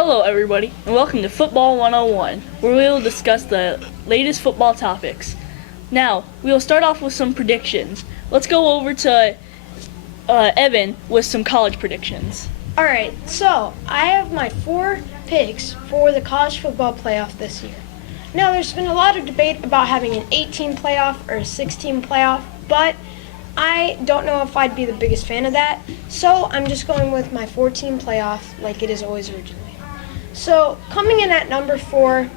Hello, everybody, and welcome to Football 101, where we will discuss the latest football topics. Now, we will start off with some predictions. Let's go over to Evan with some college predictions. Alright, so I have my 4 picks for the college football playoff this year. Now, there's been a lot of debate about having an 18 playoff or a 16 playoff, but I don't know if I'd be the biggest fan of that, so I'm just going with my 14 playoff like it is always originally. So, coming in at number 4,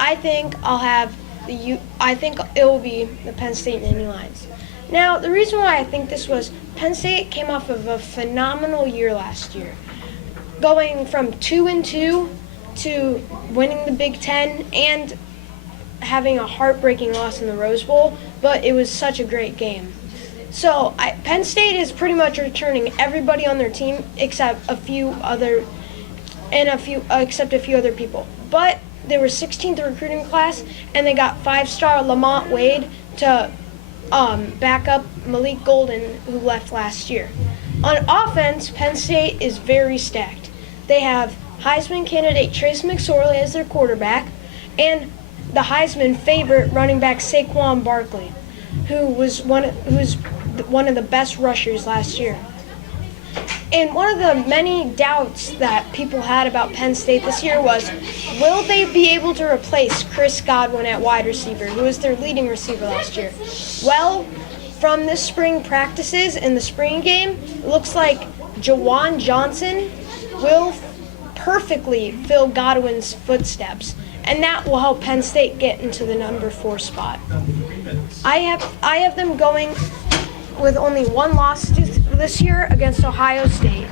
I think it will be the Penn State Nittany Lions. Now, the reason why I think this was Penn State came off of a phenomenal year last year, going from 2-2 to winning the Big Ten and having a heartbreaking loss in the Rose Bowl, but it was such a great game. So Penn State is pretty much returning everybody on their team except a few other people. But they were 16th recruiting class, and they got 5-star Lamont Wade to back up Malik Golden, who left last year. On offense, Penn State is very stacked. They have Heisman candidate Trace McSorley as their quarterback, and the Heisman favorite running back Saquon Barkley, who's one of the best rushers last year. And one of the many doubts that people had about Penn State this year was, will they be able to replace Chris Godwin at wide receiver, who was their leading receiver last year? Well, from this spring practices and the spring game, it looks like Jawan Johnson will perfectly fill Godwin's footsteps, and that will help Penn State get into the number 4 spot. I have them going with only one loss this year against Ohio State.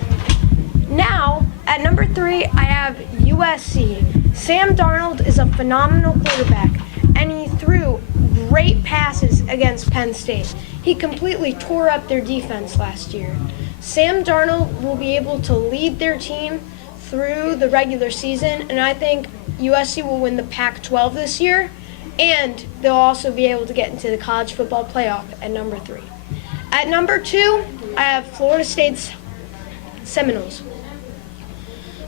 Now, at number 3, I have USC. Sam Darnold is a phenomenal quarterback, and he threw great passes against Penn State. He completely tore up their defense last year. Sam Darnold will be able to lead their team through the regular season, and I think USC will win the Pac-12 this year, and they'll also be able to get into the college football playoff at number 3. At number 2, I have Florida State's Seminoles.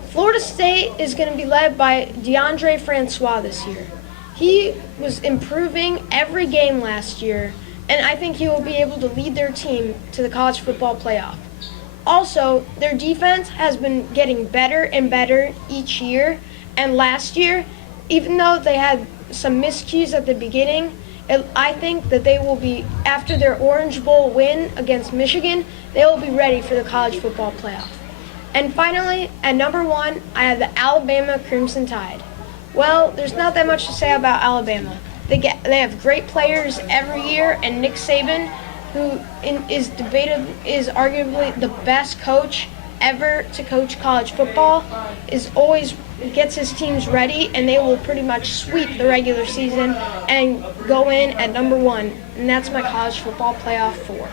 Florida State is going to be led by DeAndre Francois this year. He was improving every game last year, and I think he will be able to lead their team to the college football playoff. Also, their defense has been getting better and better each year, and last year, even though they had some miscues at the beginning, I think that they will be, after their Orange Bowl win against Michigan, they will be ready for the college football playoff. And finally, at number 1, I have the Alabama Crimson Tide. Well, there's not that much to say about Alabama. They have great players every year, and Nick Saban, who is arguably the best coach ever to coach college football, always gets his teams ready, and they will pretty much sweep the regular season and go in at number 1. And that's my college football playoff 4.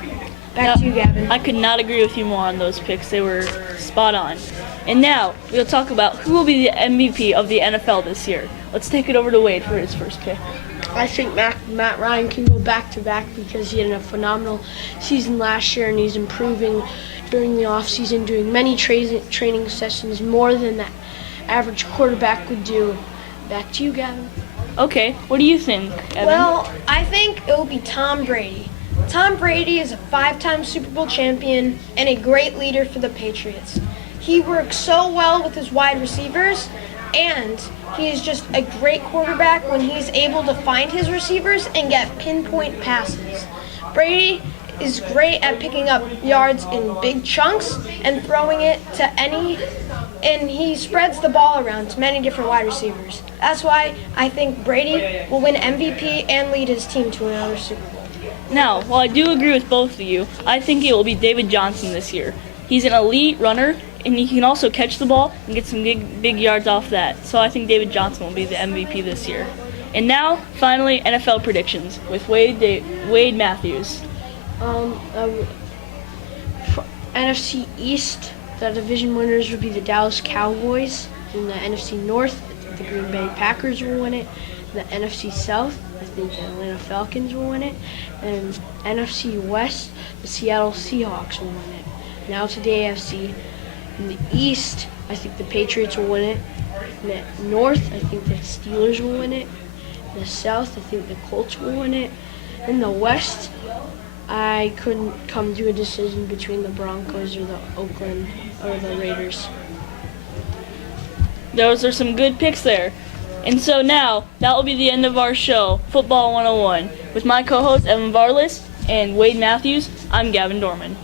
Back to you, Gavin. I could not agree with you more on those picks. They were spot on. And now, we'll talk about who will be the MVP of the NFL this year. Let's take it over to Wade for his first pick. I think Matt Ryan can go back-to-back because he had a phenomenal season last year, and he's improving during the offseason, doing many training sessions, more than the average quarterback would do. Back to you, Gavin. Okay, what do you think, Evan? Well, I think it will be Tom Brady. Tom Brady is a 5-time Super Bowl champion and a great leader for the Patriots. He works so well with his wide receivers, and he is just a great quarterback when he's able to find his receivers and get pinpoint passes. Brady is great at picking up yards in big chunks and throwing it to and he spreads the ball around to many different wide receivers. That's why I think Brady will win MVP and lead his team to another Super Bowl. Now, while I do agree with both of you, I think it will be David Johnson this year. He's an elite runner, and he can also catch the ball and get some big yards off that. So I think David Johnson will be the MVP this year. And now, finally, NFL predictions with Wade Matthews. NFC East, the division winners would be the Dallas Cowboys. In the NFC North, I think the Green Bay Packers will win it. In the NFC South, I think the Atlanta Falcons will win it. And NFC West, the Seattle Seahawks will win it. Now to the AFC. In the East, I think the Patriots will win it. In the North, I think the Steelers will win it. In the South, I think the Colts will win it. In the West, I couldn't come to a decision between the Broncos or the Oakland or the Raiders. Those are some good picks there. And so now, that will be the end of our show, Football 101. With my co-host Evan Varlas and Wade Matthews, I'm Gavin Dorman.